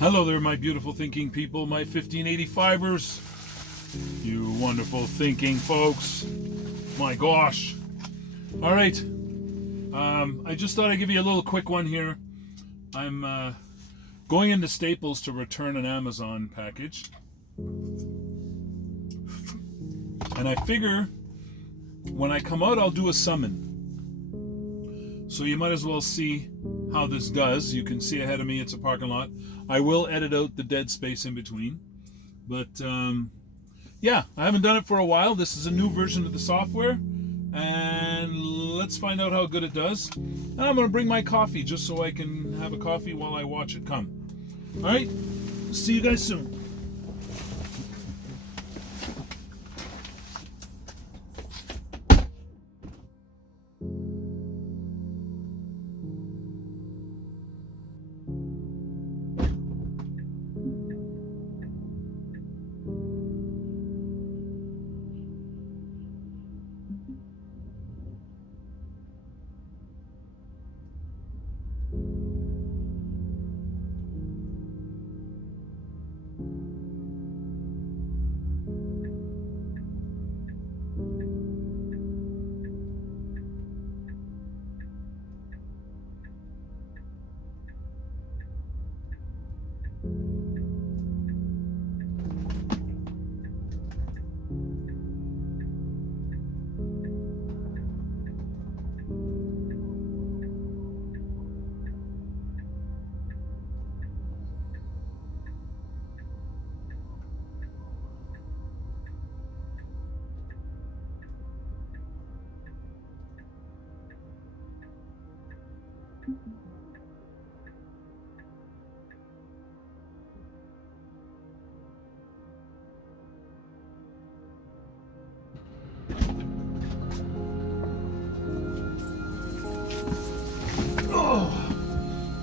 Hello there, my beautiful thinking people, my 1585ers. You wonderful thinking folks. My gosh. All right. I just thought I'd give you a little quick one here. I'm going into Staples to return an Amazon package. And I figure when I come out, I'll do a summon. So you might as well see how this does. You can see ahead of me, it's a parking lot. I will edit out the dead space in between. But yeah, I haven't done it for a while. This is a new version of the software. And let's find out how good it does. And I'm going to bring my coffee just so I can have a coffee while I watch it come. All right, see you guys soon.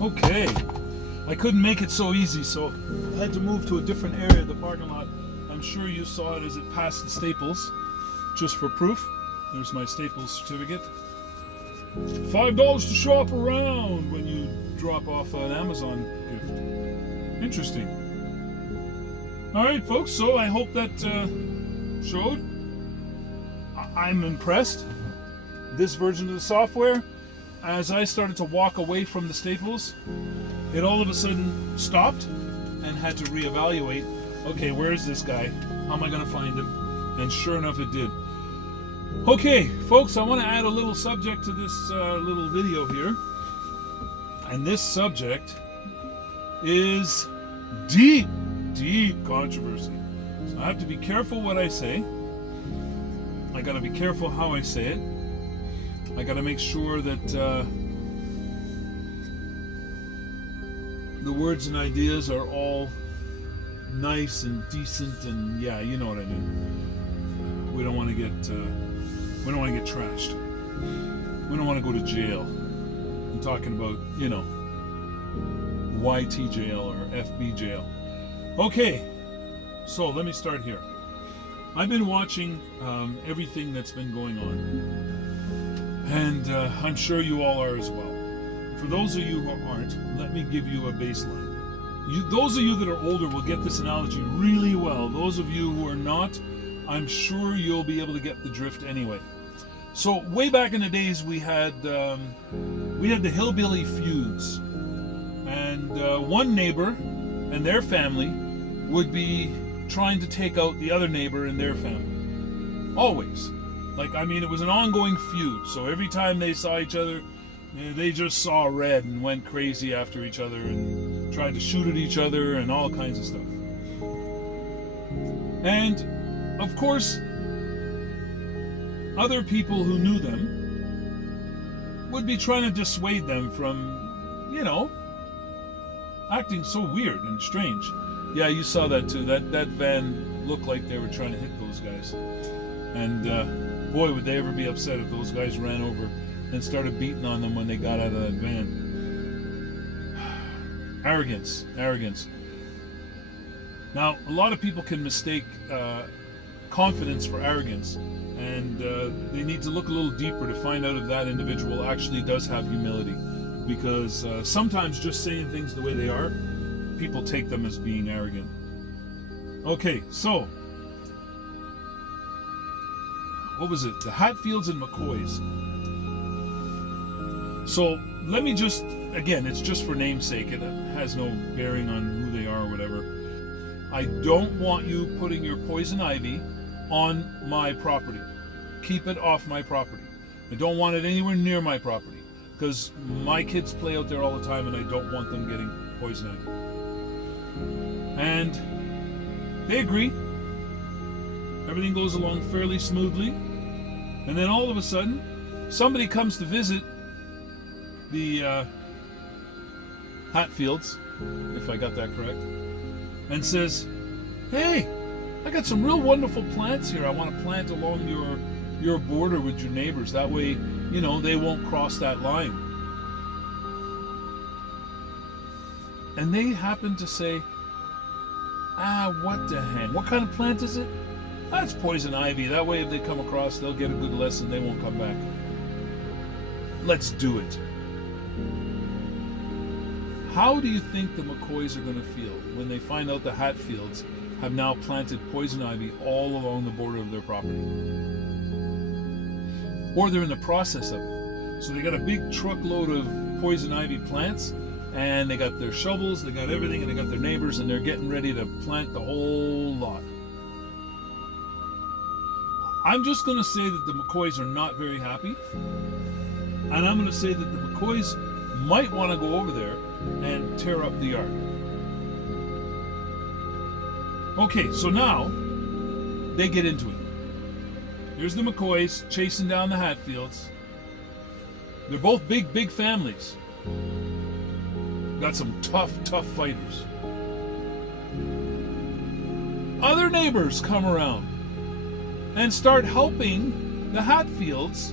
Okay, I couldn't make it so easy, so I had to move to a different area of the parking lot. I'm sure you saw it as it passed the Staples, just for proof. There's my Staples certificate. $5 to shop around when you drop off an Amazon gift. Interesting. All right, folks, so I hope that showed. I'm impressed. This version of the software, as I started to walk away from the Staples, it all of a sudden stopped and had to reevaluate. Okay, where is this guy? How am I going to find him? And sure enough, it did. Okay, folks, I want to add a little subject to this little video here. And this subject is deep controversy. So I have to be careful what I say. I got to be careful how I say it. I got to make sure that the words and ideas are all nice and decent, and yeah, you know what I mean. We don't want to get trashed. We don't want to go to jail. I'm talking about, you know, YT jail or FB jail. Okay, so let me start here. I've been watching everything that's been going on. And I'm sure you all are as well. For those of you who aren't, let me give you a baseline. Those of you that are older will get this analogy really well. Those of you who are not, I'm sure you'll be able to get the drift anyway. So way back in the days, we had the hillbilly feuds, and one neighbor and their family would be trying to take out the other neighbor and their family. Always. Like, I mean, it was an ongoing feud. So every time they saw each other, they just saw red and went crazy after each other and tried to shoot at each other and all kinds of stuff. And, of course, other people who knew them would be trying to dissuade them from, you know, acting so weird and strange. Yeah, you saw that too. That van looked like they were trying to hit those guys. And boy, would they ever be upset if those guys ran over and started beating on them when they got out of that van. Arrogance. Now, a lot of people can mistake confidence for arrogance, and they need to look a little deeper to find out if that individual actually does have humility. Because sometimes just saying things the way they are, people take them as being arrogant. Okay, so what was it? The Hatfields and McCoys. So let me just, again, it's just for namesake. It has no bearing on who they are or whatever. I don't want you putting your poison ivy on my property. Keep it off my property. I don't want it anywhere near my property because my kids play out there all the time and I don't want them getting poison ivy. And they agree. Everything goes along fairly smoothly. And then all of a sudden, somebody comes to visit the Hatfields, if I got that correct, and says, hey, I got some real wonderful plants here I want to plant along your border with your neighbors. That way, you know, they won't cross that line. And they happen to say, what the heck? What kind of plant is it? That's poison ivy. That way if they come across, they'll get a good lesson. They won't come back. Let's do it. How do you think the McCoys are going to feel when they find out the Hatfields have now planted poison ivy all along the border of their property? Or they're in the process of it. So they got a big truckload of poison ivy plants, and they got their shovels, they got everything, and they got their neighbors, and they're getting ready to plant the whole lot. I'm just going to say that the McCoys are not very happy, and I'm going to say that the McCoys might want to go over there and tear up the yard. Okay, so now they get into it. Here's the McCoys chasing down the Hatfields. They're both big families. Got some tough fighters. Other neighbors come around and start helping the Hatfields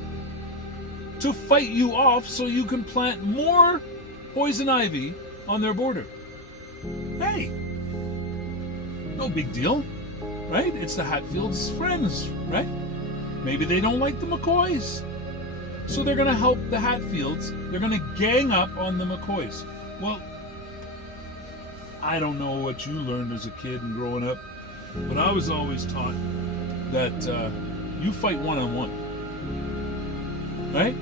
to fight you off so you can plant more poison ivy on their border. Hey, no big deal, right? It's the Hatfields' friends, right? Maybe they don't like the McCoys. So they're going to help the Hatfields. They're going to gang up on the McCoys. Well, I don't know what you learned as a kid and growing up, but I was always taught that you fight one-on-one, right?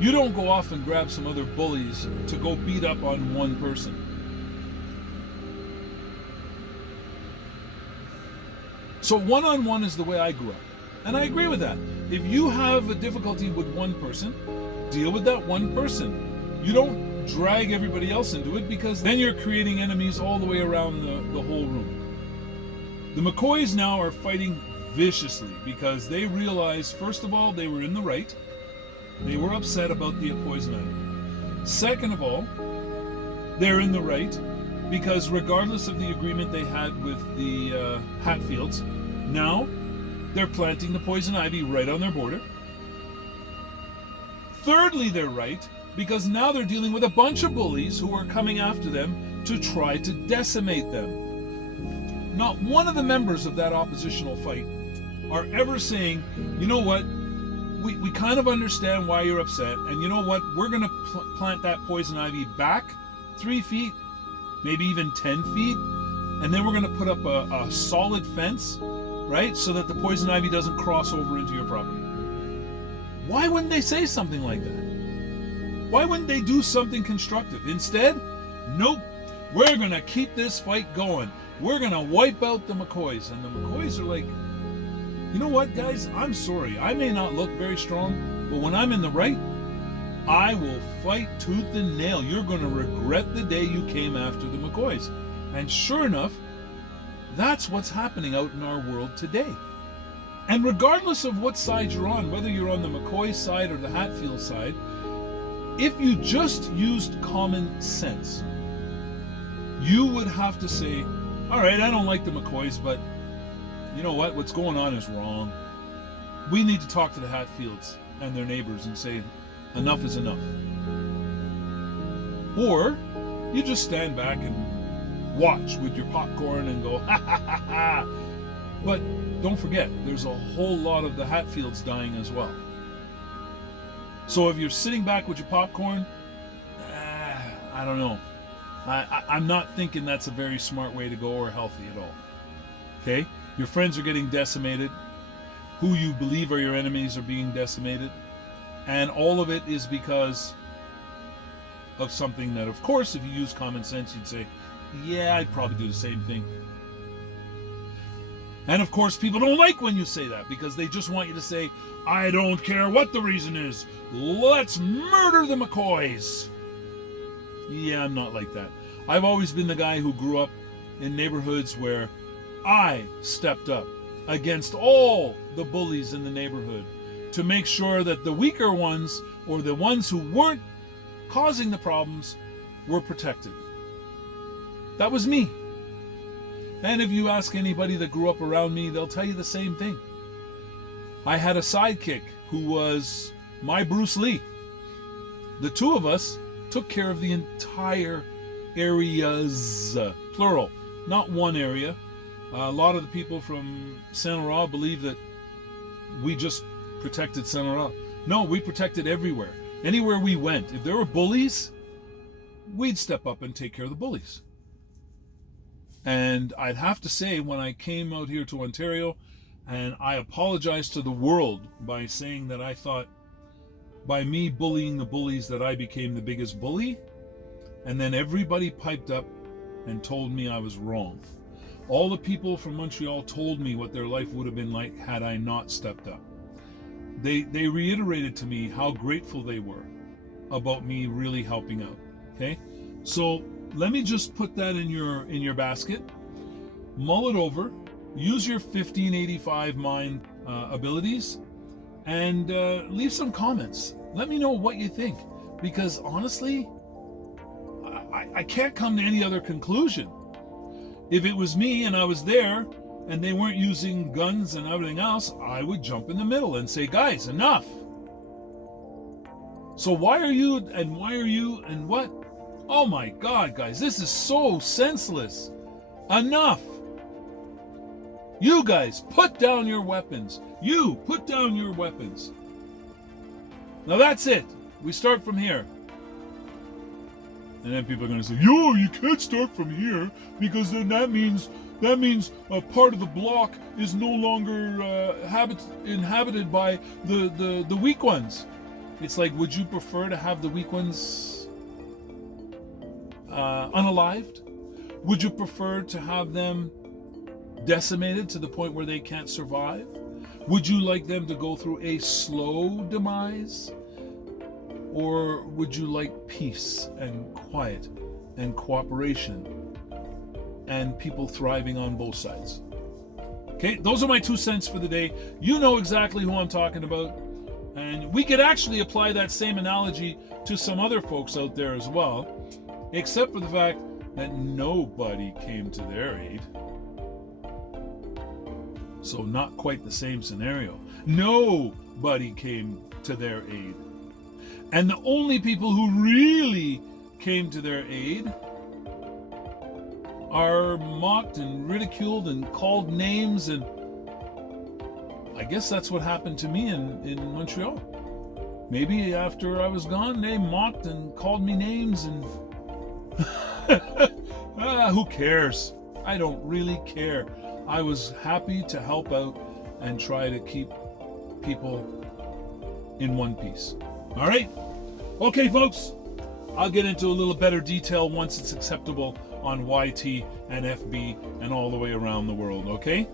You don't go off and grab some other bullies to go beat up on one person. So one-on-one is the way I grew up. And I agree with that. If you have a difficulty with one person, deal with that one person. You don't drag everybody else into it because then you're creating enemies all the way around the whole room. The McCoys now are fighting viciously because they realize, first of all, they were in the right. They were upset about the poison ivy. Second of all, they're in the right because regardless of the agreement they had with the Hatfields, now they're planting the poison ivy right on their border. Thirdly, they're right because now they're dealing with a bunch of bullies who are coming after them to try to decimate them. Not one of the members of that oppositional fight are ever saying, you know what, we kind of understand why you're upset, and you know what, we're going to plant that poison ivy back 3 feet, maybe even 10 feet, and then we're going to put up a solid fence, right, so that the poison ivy doesn't cross over into your property. Why wouldn't they say something like that? Why wouldn't they do something constructive? Instead, nope, we're going to keep this fight going. We're going to wipe out the McCoys. And the McCoys are like, you know what, guys? I'm sorry. I may not look very strong, but when I'm in the right, I will fight tooth and nail. You're going to regret the day you came after the McCoys. And sure enough, that's what's happening out in our world today. And regardless of what side you're on, whether you're on the McCoy side or the Hatfield side, if you just used common sense, you would have to say, all right, I don't like the McCoys, but you know what? What's going on is wrong. We need to talk to the Hatfields and their neighbors and say, enough is enough. Or you just stand back and watch with your popcorn and go, ha ha ha ha. But don't forget, there's a whole lot of the Hatfields dying as well. So if you're sitting back with your popcorn, I don't know. I'm not thinking that's a very smart way to go or healthy at all. Okay? Your friends are getting decimated. Who you believe are your enemies are being decimated. And all of it is because of something that, of course, if you use common sense, you'd say, yeah, I'd probably do the same thing. And of course, people don't like when you say that because they just want you to say, I don't care what the reason is. Let's murder the McCoys. Yeah, I'm not like that. I've always been the guy who grew up in neighborhoods where I stepped up against all the bullies in the neighborhood to make sure that the weaker ones or the ones who weren't causing the problems were protected. That was me. And if you ask anybody that grew up around me, they'll tell you the same thing. I had a sidekick who was my Bruce Lee. The two of us took care of the entire areas, plural, not one area. A lot of the people from Saint Laurent believe that we just protected Saint Laurent. No, we protected everywhere. Anywhere we went, if there were bullies, we'd step up and take care of the bullies. And I'd have to say, when I came out here to Ontario, and I apologized to the world by saying that I thought by me bullying the bullies that I became the biggest bully, and then everybody piped up and told me I was wrong. All the people from Montreal told me what their life would have been like had I not stepped up. They reiterated to me how grateful they were about me really helping out. Okay, so let me just put that in your basket. Mull it over. Use your 1585 mind abilities, and leave some comments. Let me know what you think, because honestly, I can't come to any other conclusion. If it was me and I was there and they weren't using guns and everything else, I would jump in the middle and say, guys, enough. So why are you and what? Oh my God, guys, this is so senseless. Enough. You guys, put down your weapons. You, put down your weapons. Now that's it. We start from here. And then people are going to say, yo, you can't start from here because then that means a part of the block is no longer inhabited by the weak ones. It's like, would you prefer to have the weak ones unalived? Would you prefer to have them decimated to the point where they can't survive? Would you like them to go through a slow demise? Or would you like peace and quiet and cooperation and people thriving on both sides? Okay, those are my 2 cents for the day. You know exactly who I'm talking about. And we could actually apply that same analogy to some other folks out there as well, except for the fact that nobody came to their aid. So not quite the same scenario. Nobody came to their aid. And the only people who really came to their aid are mocked and ridiculed and called names, and I guess that's what happened to me in Montreal. Maybe after I was gone, they mocked and called me names, and who cares? I don't really care. I was happy to help out and try to keep people in one piece. All right? Okay, folks. I'll get into a little better detail once it's acceptable on YT and FB and all the way around the world, okay?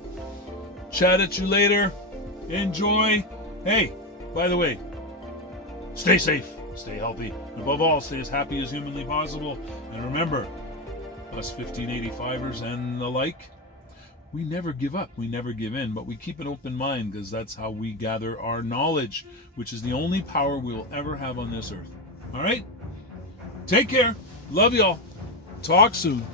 Chat at you later. Enjoy. Hey, by the way, stay safe, stay healthy, and above all, stay as happy as humanly possible. And remember, us 1585ers and the like, we never give up, we never give in, but we keep an open mind because that's how we gather our knowledge, which is the only power we will ever have on this earth. All right? Take care. Love y'all. Talk soon.